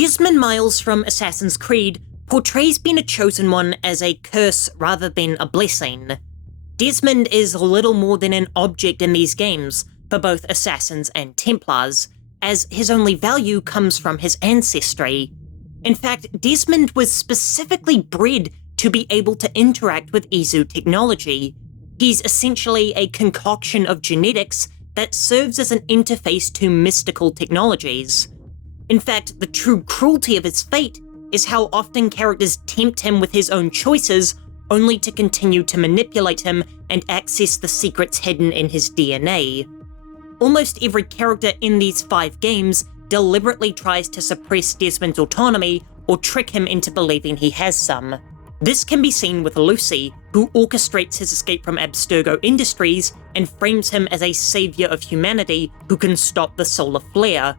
Desmond Miles from Assassin's Creed portrays being a Chosen One as a curse rather than a blessing. Desmond is little more than an object in these games for both Assassins and Templars, as his only value comes from his ancestry. In fact, Desmond was specifically bred to be able to interact with Izu technology. He's essentially a concoction of genetics that serves as an interface to mystical technologies. In fact, the true cruelty of his fate is how often characters tempt him with his own choices, only to continue to manipulate him and access the secrets hidden in his DNA. Almost every character in these 5 games deliberately tries to suppress Desmond's autonomy or trick him into believing he has some. This can be seen with Lucy, who orchestrates his escape from Abstergo Industries and frames him as a savior of humanity who can stop the solar flare.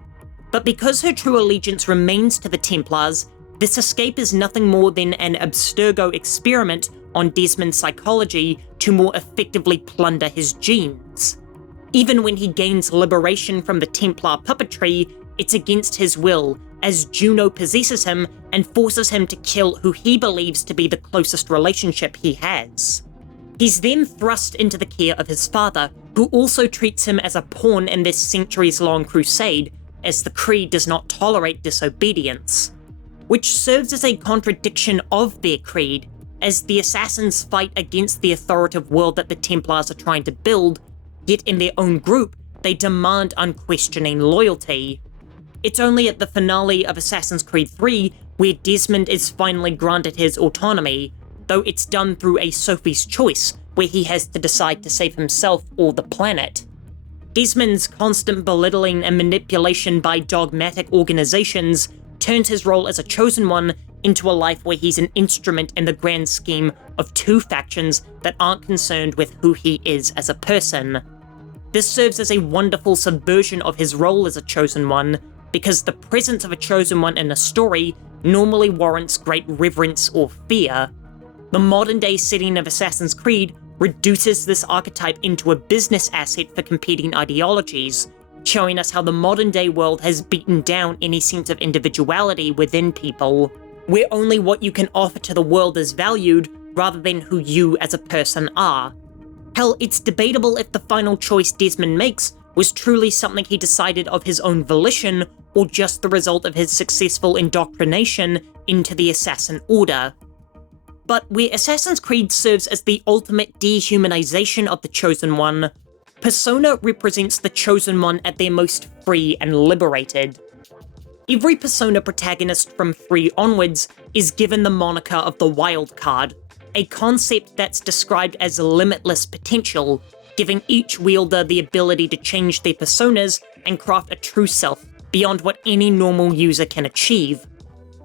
But because her true allegiance remains to the Templars, this escape is nothing more than an Abstergo experiment on Desmond's psychology to more effectively plunder his genes. Even when he gains liberation from the Templar puppetry, it's against his will, as Juno possesses him and forces him to kill who he believes to be the closest relationship he has. He's then thrust into the care of his father, who also treats him as a pawn in this centuries-long crusade, as the Creed does not tolerate disobedience. Which serves as a contradiction of their creed, as the Assassins fight against the authoritative world that the Templars are trying to build, yet in their own group, they demand unquestioning loyalty. It's only at the finale of Assassin's Creed 3 where Desmond is finally granted his autonomy, though it's done through a Sophie's Choice, where he has to decide to save himself or the planet. Desmond's constant belittling and manipulation by dogmatic organizations turns his role as a Chosen One into a life where he's an instrument in the grand scheme of 2 factions that aren't concerned with who he is as a person. This serves as a wonderful subversion of his role as a Chosen One, because the presence of a Chosen One in a story normally warrants great reverence or fear. The modern-day setting of Assassin's Creed reduces this archetype into a business asset for competing ideologies, showing us how the modern-day world has beaten down any sense of individuality within people, where only what you can offer to the world is valued, rather than who you as a person are. Hell, it's debatable if the final choice Desmond makes was truly something he decided of his own volition, or just the result of his successful indoctrination into the Assassin Order. But where Assassin's Creed serves as the ultimate dehumanization of the Chosen One, Persona represents the Chosen One at their most free and liberated. Every Persona protagonist from 3 onwards is given the moniker of the Wild Card, a concept that's described as limitless potential, giving each wielder the ability to change their personas and craft a true self beyond what any normal user can achieve.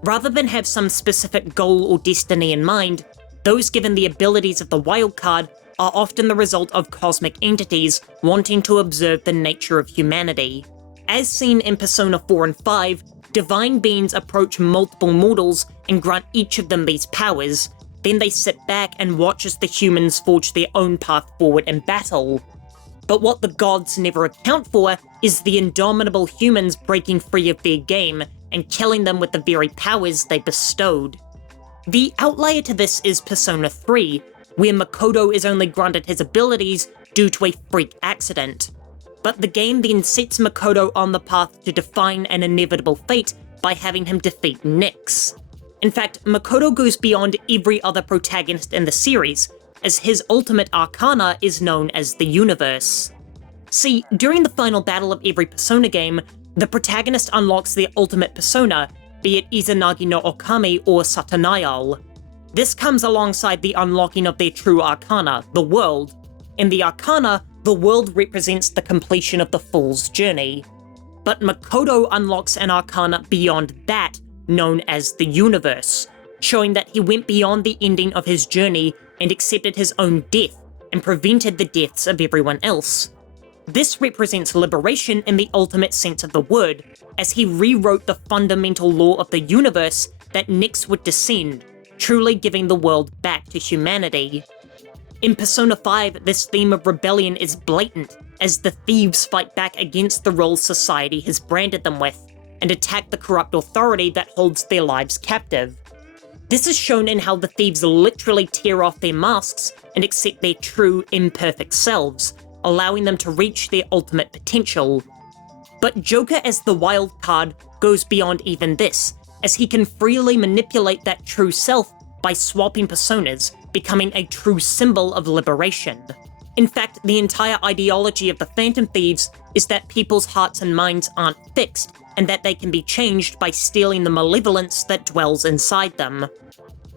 Rather than have some specific goal or destiny in mind, those given the abilities of the Wild Card are often the result of cosmic entities wanting to observe the nature of humanity. As seen in Persona 4 and 5, divine beings approach multiple mortals and grant each of them these powers, then they sit back and watch as the humans forge their own path forward in battle. But what the gods never account for is the indomitable humans breaking free of their game and killing them with the very powers they bestowed. The outlier to this is Persona 3, where Makoto is only granted his abilities due to a freak accident. But the game then sets Makoto on the path to define an inevitable fate by having him defeat Nyx. In fact, Makoto goes beyond every other protagonist in the series, as his ultimate arcana is known as the Universe. See, during the final battle of every Persona game, the protagonist unlocks their ultimate persona, be it Izanagi no Okami or Satanael. This comes alongside the unlocking of their true arcana, the world. In the arcana, the world represents the completion of the Fool's journey. But Makoto unlocks an arcana beyond that, known as the Universe, showing that he went beyond the ending of his journey and accepted his own death, and prevented the deaths of everyone else. This represents liberation in the ultimate sense of the word, as he rewrote the fundamental law of the universe that Nyx would descend, truly giving the world back to humanity. In Persona 5, this theme of rebellion is blatant, as the thieves fight back against the roles society has branded them with, and attack the corrupt authority that holds their lives captive. This is shown in how the thieves literally tear off their masks and accept their true, imperfect selves, allowing them to reach their ultimate potential. But Joker as the wild card goes beyond even this, as he can freely manipulate that true self by swapping personas, becoming a true symbol of liberation. In fact, the entire ideology of the Phantom Thieves is that people's hearts and minds aren't fixed, and that they can be changed by stealing the malevolence that dwells inside them.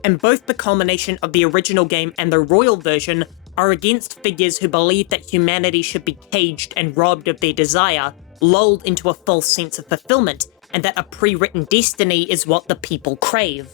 And both the culmination of the original game and the royal version are against figures who believe that humanity should be caged and robbed of their desire, lulled into a false sense of fulfillment, and that a pre-written destiny is what the people crave.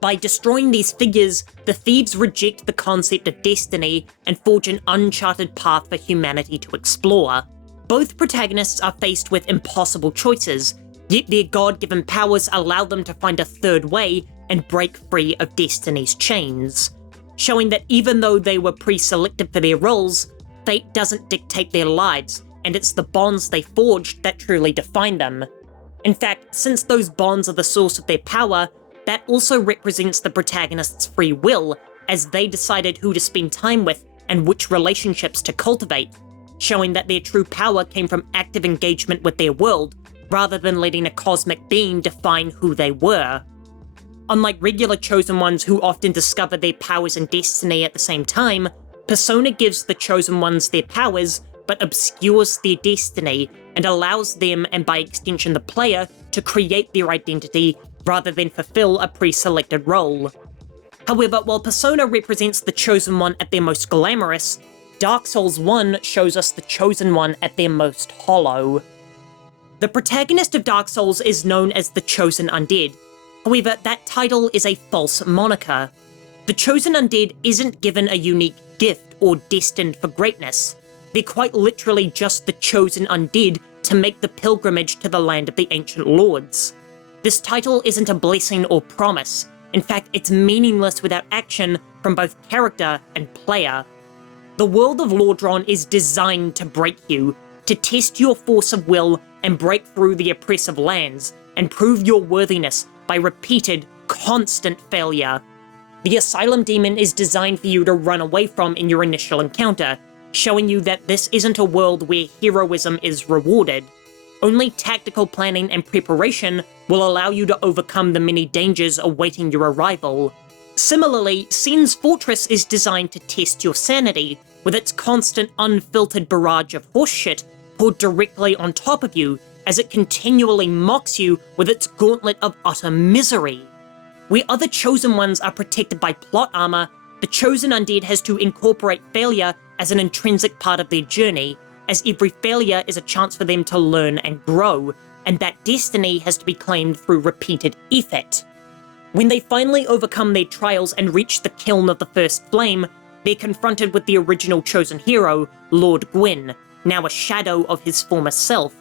By destroying these figures, the thieves reject the concept of destiny and forge an uncharted path for humanity to explore. Both protagonists are faced with impossible choices, yet their God-given powers allow them to find a third way and break free of destiny's chains, showing that even though they were pre-selected for their roles, fate doesn't dictate their lives, and it's the bonds they forged that truly define them. In fact, since those bonds are the source of their power, that also represents the protagonist's free will, as they decided who to spend time with and which relationships to cultivate, showing that their true power came from active engagement with their world, rather than letting a cosmic being define who they were. Unlike regular Chosen Ones who often discover their powers and destiny at the same time, Persona gives the Chosen Ones their powers, but obscures their destiny, and allows them, and by extension the player, to create their identity rather than fulfill a pre-selected role. However, while Persona represents the Chosen One at their most glamorous, Dark Souls 1 shows us the Chosen One at their most hollow. The protagonist of Dark Souls is known as the Chosen Undead. However, that title is a false moniker. The Chosen Undead isn't given a unique gift or destined for greatness. They're quite literally just the Chosen Undead to make the pilgrimage to the land of the Ancient Lords. This title isn't a blessing or promise. In fact, it's meaningless without action from both character and player. The world of Lordran is designed to break you, to test your force of will and break through the oppressive lands, and prove your worthiness by repeated, constant failure. The Asylum Demon is designed for you to run away from in your initial encounter, showing you that this isn't a world where heroism is rewarded. Only tactical planning and preparation will allow you to overcome the many dangers awaiting your arrival. Similarly, Sen's Fortress is designed to test your sanity, with its constant unfiltered barrage of horseshit poured directly on top of you, as it continually mocks you with its gauntlet of utter misery. Where other Chosen Ones are protected by plot armor, the Chosen Undead has to incorporate failure as an intrinsic part of their journey, as every failure is a chance for them to learn and grow, and that destiny has to be claimed through repeated effort. When they finally overcome their trials and reach the kiln of the First Flame, they're confronted with the original chosen hero, Lord Gwyn, now a shadow of his former self.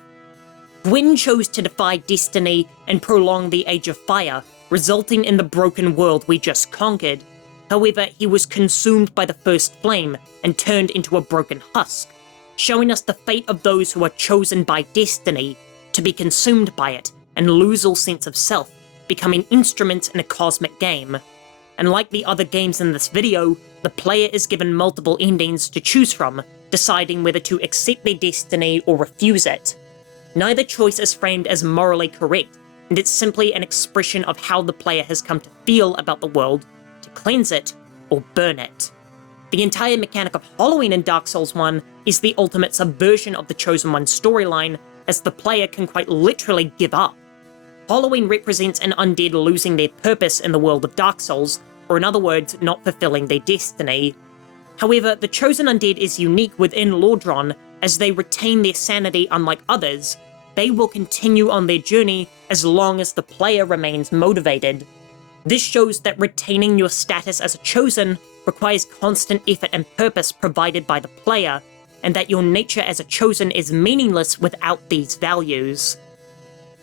Gwyn chose to defy destiny and prolong the Age of Fire, resulting in the broken world we just conquered. However, he was consumed by the First Flame and turned into a broken husk, showing us the fate of those who are chosen by destiny, to be consumed by it and lose all sense of self, becoming instruments in a cosmic game. And like the other games in this video, the player is given multiple endings to choose from, deciding whether to accept their destiny or refuse it. Neither choice is framed as morally correct, and it's simply an expression of how the player has come to feel about the world, to cleanse it or burn it. The entire mechanic of hollowing in Dark Souls 1 is the ultimate subversion of the Chosen One storyline, as the player can quite literally give up. Hollowing represents an undead losing their purpose in the world of Dark Souls, or in other words, not fulfilling their destiny. However, the Chosen Undead is unique within Lordran, as they retain their sanity unlike others. They will continue on their journey as long as the player remains motivated. This shows that retaining your status as a Chosen requires constant effort and purpose provided by the player, and that your nature as a Chosen is meaningless without these values.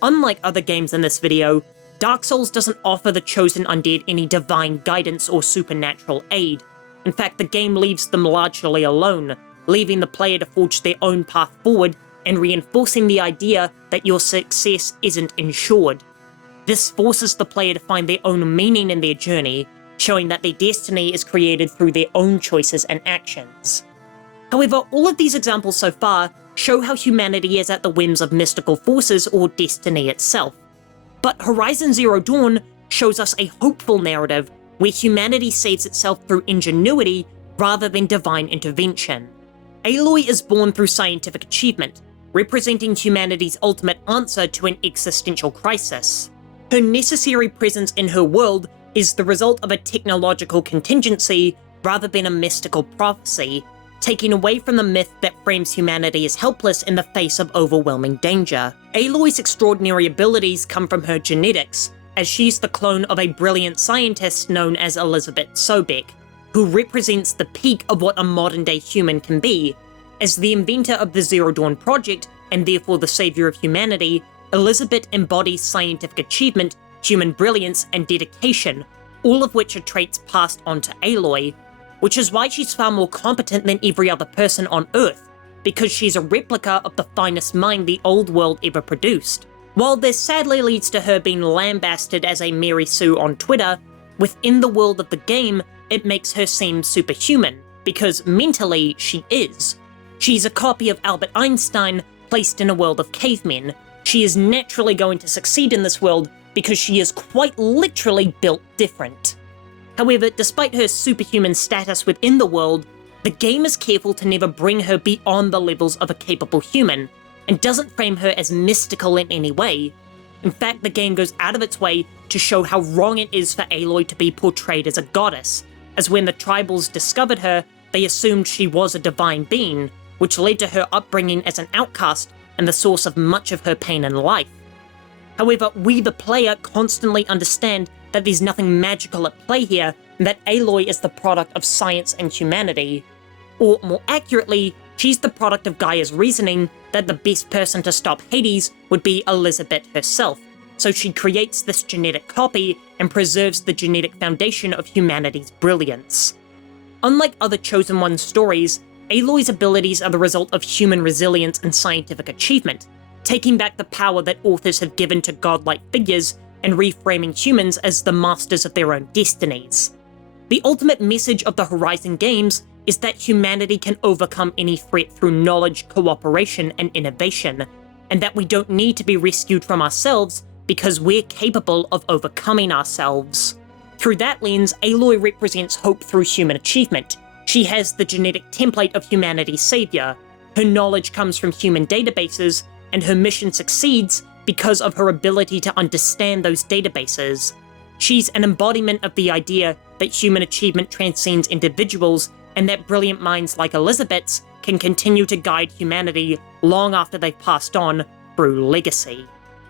Unlike other games in this video, Dark Souls doesn't offer the Chosen Undead any divine guidance or supernatural aid. In fact, the game leaves them largely alone, leaving the player to forge their own path forward and reinforcing the idea that your success isn't ensured. This forces the player to find their own meaning in their journey, showing that their destiny is created through their own choices and actions. However, all of these examples so far show how humanity is at the whims of mystical forces or destiny itself. But Horizon Zero Dawn shows us a hopeful narrative where humanity saves itself through ingenuity rather than divine intervention. Aloy is born through scientific achievement, representing humanity's ultimate answer to an existential crisis. Her necessary presence in her world is the result of a technological contingency rather than a mystical prophecy, taking away from the myth that frames humanity as helpless in the face of overwhelming danger. Aloy's extraordinary abilities come from her genetics, as she's the clone of a brilliant scientist known as Elizabeth Sobek, who represents the peak of what a modern-day human can be. As the inventor of the Zero Dawn project, and therefore the savior of humanity, Elizabeth embodies scientific achievement, human brilliance, and dedication, all of which are traits passed on to Aloy, which is why she's far more competent than every other person on Earth, because she's a replica of the finest mind the old world ever produced. While this sadly leads to her being lambasted as a Mary Sue on Twitter, within the world of the game, it makes her seem superhuman, because mentally she is. She's a copy of Albert Einstein placed in a world of cavemen. She is naturally going to succeed in this world because she is quite literally built different. However, despite her superhuman status within the world, the game is careful to never bring her beyond the levels of a capable human, and doesn't frame her as mystical in any way. In fact, the game goes out of its way to show how wrong it is for Aloy to be portrayed as a goddess, as when the tribals discovered her, they assumed she was a divine being, which led to her upbringing as an outcast and the source of much of her pain in life. However, we the player constantly understand that there's nothing magical at play here, and that Aloy is the product of science and humanity. Or more accurately, she's the product of Gaia's reasoning that the best person to stop Hades would be Elizabeth herself, so she creates this genetic copy and preserves the genetic foundation of humanity's brilliance. Unlike other Chosen One stories, Aloy's abilities are the result of human resilience and scientific achievement, taking back the power that authors have given to godlike figures and reframing humans as the masters of their own destinies. The ultimate message of the Horizon games is that humanity can overcome any threat through knowledge, cooperation, and innovation, and that we don't need to be rescued from ourselves because we're capable of overcoming ourselves. Through that lens, Aloy represents hope through human achievement. She has the genetic template of humanity's savior. Her knowledge comes from human databases, and her mission succeeds because of her ability to understand those databases. She's an embodiment of the idea that human achievement transcends individuals, and that brilliant minds like Elizabeth's can continue to guide humanity long after they've passed on through legacy,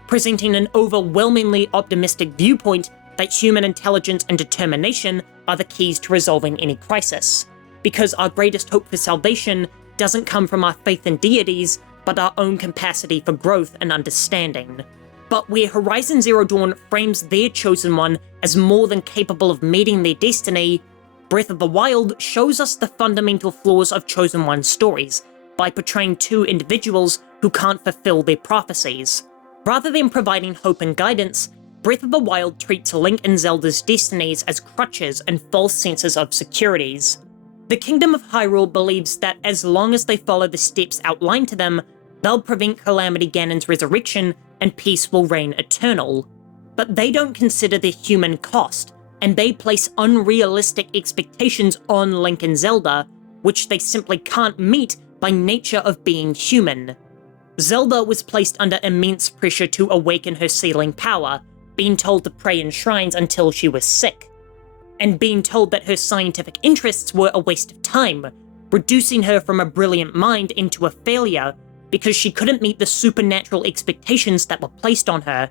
presenting an overwhelmingly optimistic viewpoint that human intelligence and determination are the keys to resolving any crisis, because our greatest hope for salvation doesn't come from our faith in deities, but our own capacity for growth and understanding. But where Horizon Zero Dawn frames their Chosen One as more than capable of meeting their destiny, Breath of the Wild shows us the fundamental flaws of Chosen One stories by portraying two individuals who can't fulfill their prophecies. Rather than providing hope and guidance, Breath of the Wild treats Link and Zelda's destinies as crutches and false senses of securities. The Kingdom of Hyrule believes that as long as they follow the steps outlined to them, they'll prevent Calamity Ganon's resurrection and peace will reign eternal. But they don't consider the human cost, and they place unrealistic expectations on Link and Zelda, which they simply can't meet by nature of being human. Zelda was placed under immense pressure to awaken her sealing power, being told to pray in shrines until she was sick, and being told that her scientific interests were a waste of time, reducing her from a brilliant mind into a failure because she couldn't meet the supernatural expectations that were placed on her.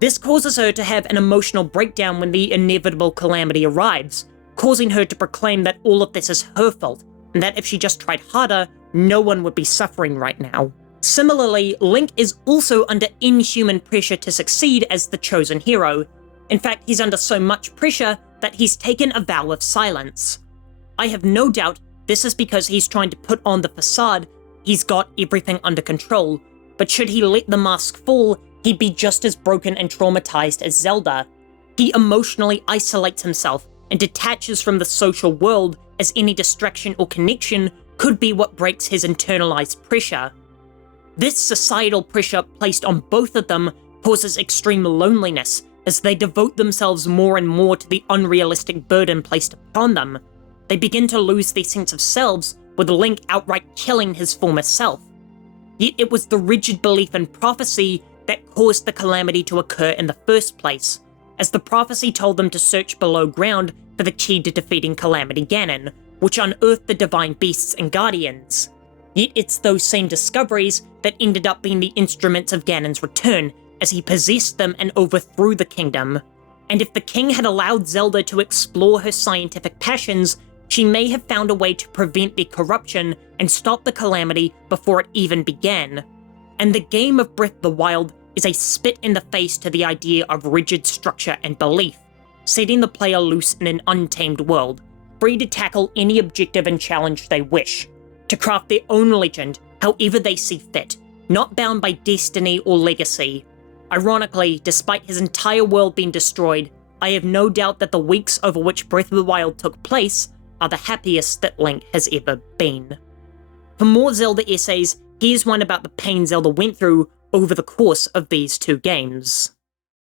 This causes her to have an emotional breakdown when the inevitable calamity arrives, causing her to proclaim that all of this is her fault, and that if she just tried harder, no one would be suffering right now. Similarly, Link is also under inhuman pressure to succeed as the chosen hero. In fact, he's under so much pressure that he's taken a vow of silence. I have no doubt this is because he's trying to put on the facade he's got everything under control, but should he let the mask fall, he'd be just as broken and traumatized as Zelda. He emotionally isolates himself and detaches from the social world, as any distraction or connection could be what breaks his internalized pressure. This societal pressure placed on both of them causes extreme loneliness, as they devote themselves more and more to the unrealistic burden placed upon them. They begin to lose their sense of selves, with Link outright killing his former self. Yet it was the rigid belief in prophecy that caused the calamity to occur in the first place, as the prophecy told them to search below ground for the key to defeating Calamity Ganon, which unearthed the divine beasts and guardians. Yet it's those same discoveries that ended up being the instruments of Ganon's return, as he possessed them and overthrew the kingdom. And if the king had allowed Zelda to explore her scientific passions, she may have found a way to prevent their corruption and stop the calamity before it even began. And the game of Breath of the Wild is a spit in the face to the idea of rigid structure and belief, setting the player loose in an untamed world, free to tackle any objective and challenge they wish, to craft their own legend however they see fit, not bound by destiny or legacy. Ironically, despite his entire world being destroyed, I have no doubt that the weeks over which Breath of the Wild took place are the happiest that Link has ever been. For more Zelda essays, here's one about the pain Zelda went through over the course of these two games.